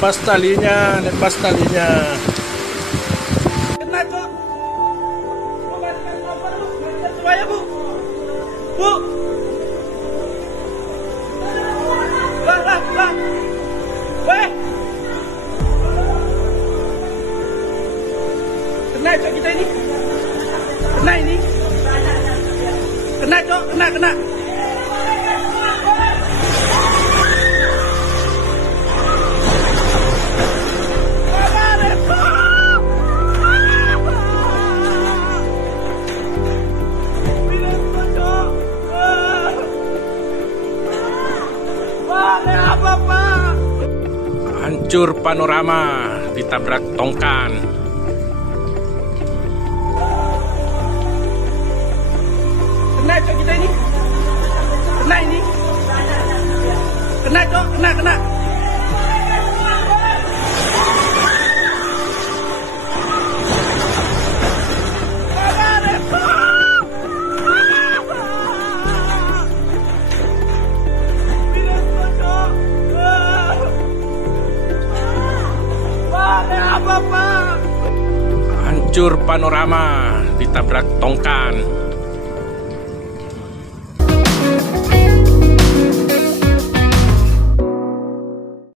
Lepas talinya, lepas talinya. Kena, Cok. Bu, balikan koper, Bu. Balikan semuanya, Bu. Bu. Lah. Weh. Kena, Cok, kita ini. Kena ini. Kena, Cok. Kena. Apa, Pak? Hancur panorama ditabrak tongkan. Kena, Cok, kita ini. Kena ini. Kena, Cok. Kena. Hancur panorama ditabrak tongkan.